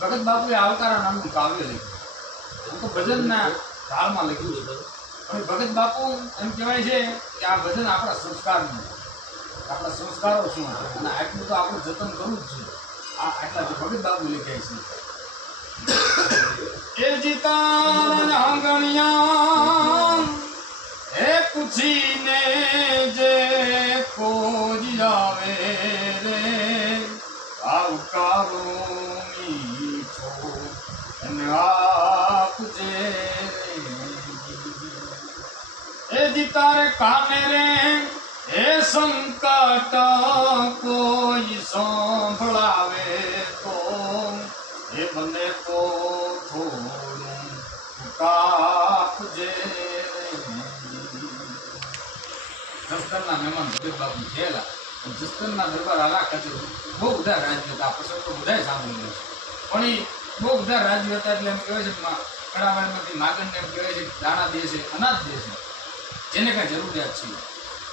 ભગત બાપુએ આવતારા નામનું કાવ્ય લખ્યું. તો ભજનના તાળમાં લખ્યું છે. અને ભગત બાપુ એમ કહેવાય છે કે આ ભજન આપણા સંસ્કારનું. આપણા સંસ્કારો શું છે? અને આટલું તો આપણું જતન કરવું જ છે. આ આટલા જે ભગત બાપુ લખ્યા છે. એ જીતાન આંગણિયા હે પૂછીને જે કોઈ આવે રે આવકારો અને આપજે. એ જીતારે કાને રે હે સંકટ કોઈ સંભળાવે તો. એ મને તો થોડું કાપજે જસદણના મહેમાન ભગત બાપુ થયેલા. જસદણના દરબાર આલા ખાતે બહુ બધા રાજ્ય હતા. તો બધાય સાંભળેલો છે. પણ એ બહુ બધા રાજ્યો હતા એટલે એમ કહેવાય છે કે માગણ કડાવાળમાંથી એમ કહેવાય છે દાણા દે છે, અનાજ દે છે. જેને કાંઈ જરૂરિયાત છે.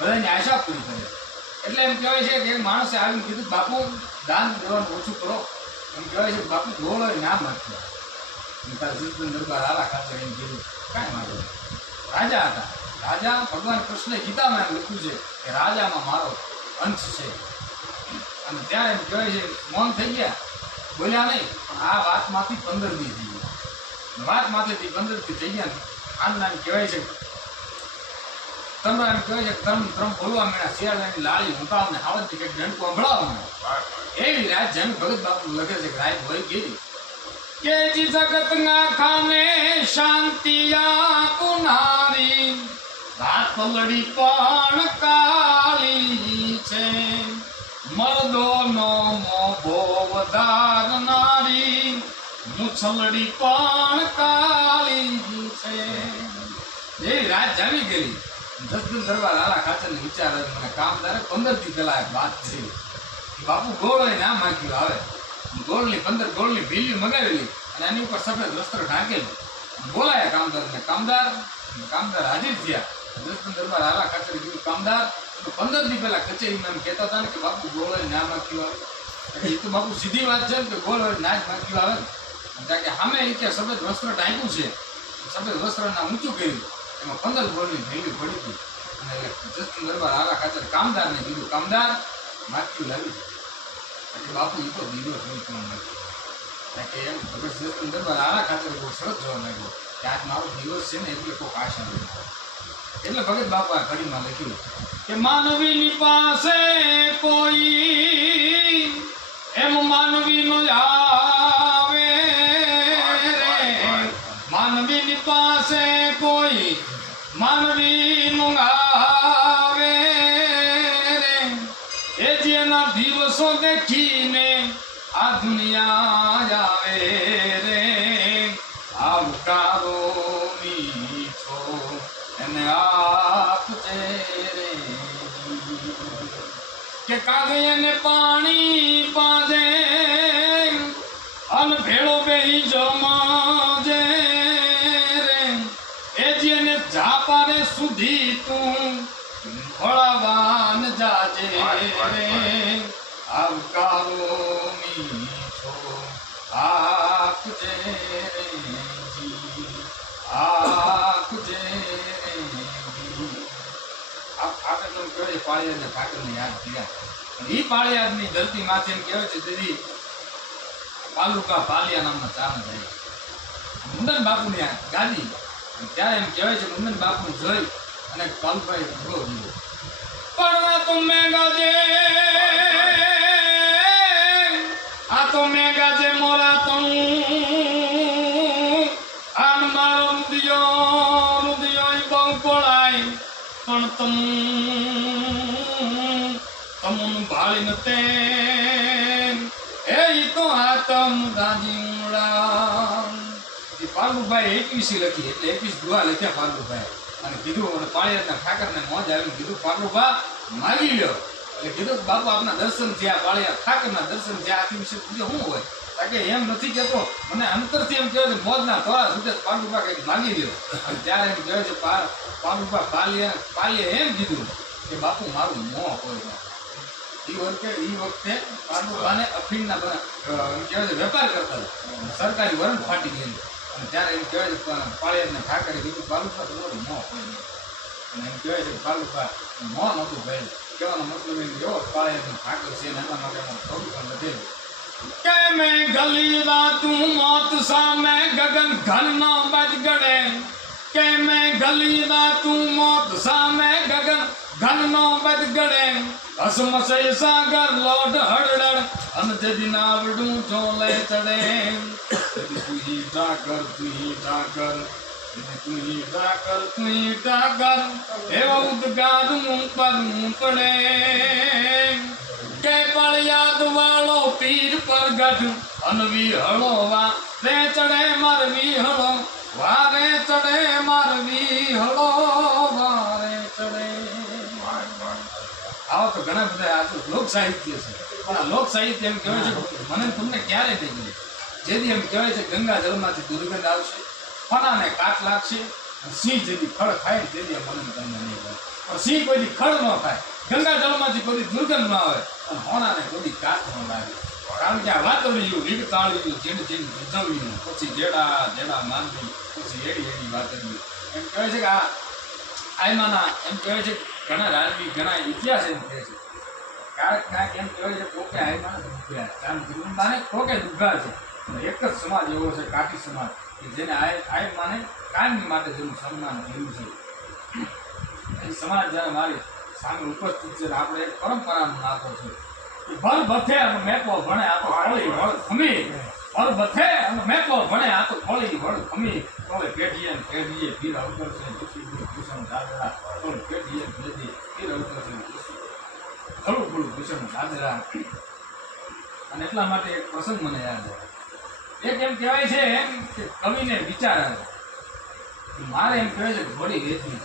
બધાની આશા પૂરી કરે. એટલે એમ કહેવાય છે કે એક માણસે આવીને કીધું, બાપુ, દાન દેવાનું ઓછું કરો. એમ કહેવાય છે બાપુ ગોળ ના માગતો તારા દરબાર આલા ખાતે એમ કીધું. કાંઈ માગો રાજા હતા. રાજા ભગવાન કૃષ્ણે ગીતામાં એમ લખ્યું છે કે, રાજામાં મારો અંશ છે. અને ત્યારે એમ કહેવાય છે મૌન થઈ ગયા. બોલ્યા નહીં આ વાતમાંથી પંદર દી થઈ ગયા. વાત પંદર દી થઈ ગયા ને નામ કહેવાય છે. તમે એમ કહેવાય છે ત્રમ ત્રમ બોલવા મેળા શિયાળાની લાળી મુકાવને હાવજથી કંઈક ડંકો સંભળાવવા મળ્યા એવી રાત જેમ ભગત બાપુ લખે છે કે રાત હોય ગઈ. કે જી જગત ના ખાને શાંતિ કુનારી રાત લડી પણ કાળી છે. મર્દો નો મોભો વધારનારી મુછલડી પણ કાળી છે એ રાત જામી ગઈ જસદન દરબાર આલા ખાચર વિચાર મને કામદારે પંદરથી પેલા વાત છે બાપુ ગોળ હોય ના માગ્યું આવે. ગોળની પંદર ગોળની ભીલી મગાવેલી અને એની ઉપર સફેદ વસ્ત્ર ઢાંકેલું. બોલાયા કામદારને. કામદાર કામદાર હાજર થયા. દસમ દરબાર હાલા ખાચર કીધું, કામદાર તો પંદર દી પહેલા કચેરીમાં એમ કહેતા હતા ને કે બાપુ ગોળ હોય ના માખ્યું આવે. એ તો બાપુ સીધી વાત છે ને કે ગોળ હોય ના જ માખ્યું આવે. ને કારણ કે સામે એ કે સફેદ વસ્ત્ર ટાંક્યું છે. સફેદ વસ્ત્રના ઊંચું કર્યું. એમાં પંદર ગોળની ભેલી પડી હતી. અને દસમ દરબાર હાલા ખાતર કામદારને કીધું, કામદાર માખ્યું લાવી એટલે બાપુ એ તો દીવો જોઈ પણ નથી. કે એમ ભગત શ્રેષ્ઠ દરબાર આના ખાતર બહુ સરસ જોવા લાગ્યો કે આજ મારો દિવસ છે ને એટલે કોઈ આશા નથી એટલે ભગત બાપા ઘડીમાં લખ્યું. કે માનવીની પાસે કોઈ એમ માનવી નો આવે માનવીની પાસે કોઈ માનવી નો આવે એ જેના દિવસો દેખીને આ દુનિયા આવે રે. આવકારો મીઠો એને આપજે રે કે કાગયને પાણી પાજે. અન ભેળો બેહી જમાજે રે. એ જેને જાપારે સુધી તું ભળવાન જાજે રે. આવકારો મીઠો આપજે જી. આપજે રે જી આ આ તો મેં ગાજે મોરા તણું. આન પણ તમ તમનું ભાળી એ તો આતમ રાજીમડા એ પાલુભાઈ એકવીસી લખી એટલે એકવીસ દુઆ લખ્યા પાલુભાઈ અને કીધું અને પાળિયાદના ઠાકરને મોજ આવીને કીધું પાલુભા માગી લ્યો. એટલે કીધું, બાપુ, આપના દર્શન થયા, પાળિયા ઠાકરના દર્શન થયા, આથી વિશે શું હોય? કે એમ નથી કહેતો, મને અંતરથી એમ કહેવાય મોજના તોરા સુધે પાલુભા કંઈક માગી લ્યો. અને ત્યારે એમ કહેવાય છે, પા પાલુભા પાલિયા પાલિયા એમ કીધું કે, બાપુ, મારું મોં હોય. એ વખતે એ વખતે પાડુભાને અફીણના કહેવાય વેપાર કરતા સરકારી વરણ ફાટી ગયેલું અને ત્યારે એમ કહેવાય છે પણ પાળિયાદને ઠાકરે કીધું પાલુપા તમારું મોં હોય અને એમ કહેવાય છે પાલુપા મોં નહોતું ભાઈ કહેવાનો મતલબ એમ એવો પાળિયાદનો ઠાકર છે ને એના માટે એમાં થોડું પણ વધેલું. કે મેં ગલીરા તું મોત સામે ગગન ઘન નો બજ ગડે કે મેં ગલીરા તું મોત સામે ગગન ઘન નો બજ ગડે હસમસે સાગર લોટ હડડડ અન જદી નાવડું ચોલે ચડે. તુહી ડાકર તુહી ડાકર તુહી ડાકર તુહી ડાકર, એવા ઉદગાર મું પર મું પડે. કે યાદ વાળો પીર પ્રગટ અનવી હળો વા રે ચડે મારવી હળો વારે ચડે મારવી હળો વારે ચડે આવો તો ઘણા બધા આ તો લોક સાહિત્ય છે. પણ આ લોક સાહિત્ય એમ કહેવાય છે મને તમને ક્યારે થઈ ગયું જેથી એમ કહેવાય છે ગંગા જળમાંથી દુર્ગંધ આવશે ફણાને કાટ લાગશે સિંહ જેથી ખડ ખાય તેથી મને તમને નહીં ગમે. પણ સિંહ કોઈથી ખડ ન ખાય ગંગા જળમાંથી કોઈ દુર્ગંધ ન આવે, અને હોણાને કોઈ કાટ ન લાગે. કારણ કે આ વાતળિયું વિગતાળિયું જેને જેને જજવ્યું પછી જેડા જેડા માનવી પછી એડી એડી વાતળિયું એમ. કહેવાય છે કે આ આયમાના, એમ કહેવાય છે ઘણા રાજવી ઘણા ઇતિહાસ એમ કહે છે. ક્યારેક ક્યાંક એમ કહેવાય કોકે આયમાને દુભ્યા કારણ કોકે દુભ્યા છે. એક જ સમાજ એવો છે, કાઠી સમાજ, કે જેને આય માને કાયમી માટે જેનું સન્માન કર્યું છે. એ સમાજ જ્યારે મારી સામે ઉપસ્થિત છે આપણે એક પરંપરાનો નાતો છે કે ભર બથે અને મેપો ભણે આ તો હોળી વળ ખમી. ભર બથે અને મેપો ભણે આ તો હોળી વળ ખમી. તોય પેઢીએ ને પેઢીએ પીર અવતર છે ભૂષણ, દાદરા, તોય પેઢીએ ને પેઢીએ પીર અવતર છે દુખી ઘણું ઘણું ભૂષણ દાદરા અને એટલા માટે એક પ્રસંગ મને યાદ આવે. એક એમ કહેવાય છે કે કવિને વિચાર આવે. મારે એમ કહેવાય છે ઘોડી વેચવી.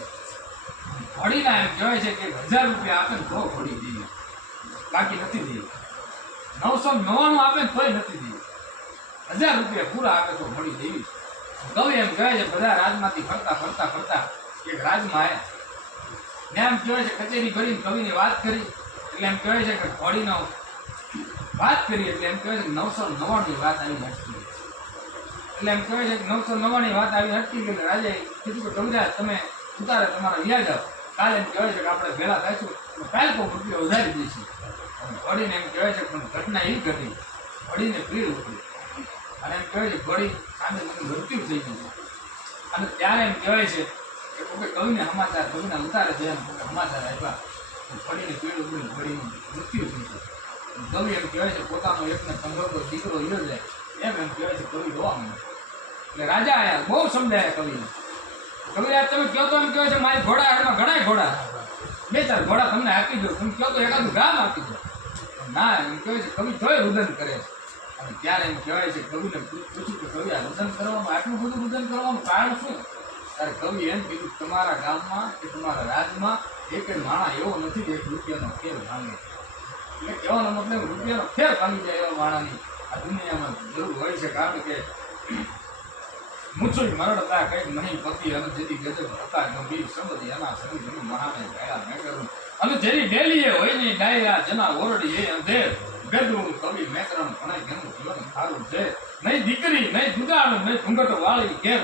ઘોડીના એમ કહેવાય છે કે હજાર રૂપિયા આપે ને તો ઘોડી દઈએ. બાકી નથી દઈએ. નવસો નવ્વાણું આપે ને તોય નથી દઈએ. હજાર રૂપિયા પૂરા આપે તો ઘોડી દેવી. કવિ એમ કહેવાય છે, બધા રાજમાંથી ફરતા ફરતા ફરતા એક રાજમાં આવ્યા ને એમ કહેવાય છે, કચેરી ભરીને કવિની વાત કરી. એટલે એમ કહે છે કે ઘોડીનો વાત કરીએ એટલે એમ કહે છે નવસો નવ્વાણું વાત આવી અટકી એટલે એમ કહેવાય છે કે નવસો નવ્વાણું વાત આવી અટકી કે રાજાએ કીધું કે કવિરાજ તમે ઉતારે તમારા વ્યાજ આવો કાલે એમ કહેવાય છે કે આપણે ભેળા થઈશું કાલ કોઈ રૂપિયો વધારી દઈશું. ઘોડીને એમ કહે છે પણ ઘટના એવી ઘટી. ઘડીને ભીડ ઉતરી અને એમ કહે છે ઘડી સામે મને મૃત્યુ થઈ ગયું. અને ત્યારે એમ કહેવાય છે કે કોઈ કવિને સમાચાર કવિના ઉતારે છે એમ સમાચાર આપ્યા. તો ઘોડીને પીડ પડીને મૃત્યુ થઈ ગયું ગમે એમ કહેવાય છે, પોતાનો એકને કંગરતો દીકરો યો જાય એમ એમ કહેવાય છે, કવિ રોવા માંડે. એટલે રાજા આયા, બહુ સમજાયા કવિને. કવિરાજ તમે કહો તો એમ કહેવાય છે, મારી ઘોડા હાથમાં ઘણા ઘોડા. બે ચાર ઘોડા તમને આપી દો તમે કહો તો એકાદું ગામ આપી દો ના, એમ કહેવાય છે, કવિ તોય રુદન કરે છે. અને ત્યારે એમ કહેવાય છે, કવિને પૂછ્યું કે કવિ, આ રુદન કરવામાં, આટલું બધું રુદન કરવાનું કારણ શું? ત્યારે કવિ એમ કીધું, તમારા ગામમાં કે તમારા રાજ્યમાં એક માણા એવો નથી એક રૂપિયાનો ફેર ભાંગે. એટલે કહેવાનો મતલબ રૂપિયાનો ફેર ભાંગી જાય એવા માણાની આ દુનિયામાં જરૂર હોય છે, કારણ કે મૂછું મરણ હતા કંઈક નહીં પતિ અને જેથી ગજબ હતા, ગંભીર સંબંધ એના જનું મહાને ગયા મેં કરું. અને જેની ડેલીએ હોય નહીં ડાયરા જેના ઓરડી એ અંધેર ગદું કવિ મેકરણ ભણાય ઘણું જીવન સારું છે. નહીં દીકરી, નહીં જુદાનું નહીં ઘૂંઘટ વાળી ઘેર